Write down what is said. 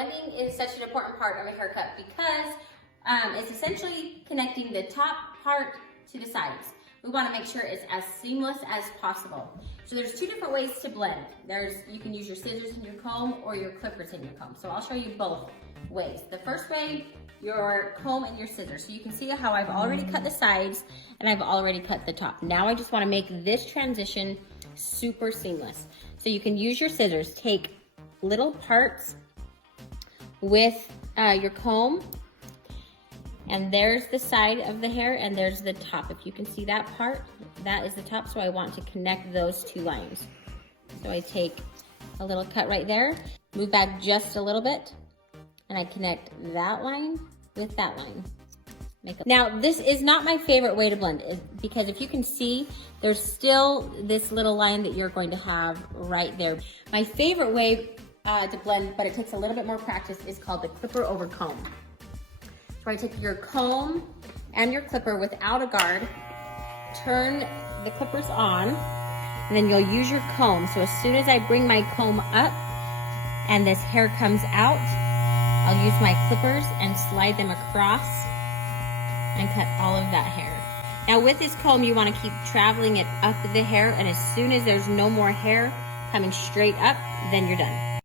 Blending is such an important part of a haircut because it's essentially connecting the top part to the sides. We want to make sure it's as seamless as possible. So there's two different ways to blend. You can use your scissors and your comb or your clippers and your comb. So I'll show you both ways. The first way, your comb and your scissors. So you can see how I've already cut the sides and I've already cut the top. Now I just want to make this transition super seamless. So you can use your scissors, take little parts with your comb, and there's the side of the hair and there's the top. If you can see that part, that is the top. So I want to connect those two lines. So I take a little cut right there, move back just a little bit, and I connect that line with that line. Now, this is not my favorite way to blend because if you can see, there's still this little line that you're going to have right there. My favorite way to blend, but it takes a little bit more practice, is called the clipper over comb. So I take your comb and your clipper without a guard, turn the clippers on, and then you'll use your comb. So as soon as I bring my comb up and this hair comes out, I'll use my clippers and slide them across and cut all of that hair. Now with this comb, you want to keep traveling it up the hair, and as soon as there's no more hair coming straight up, then you're done.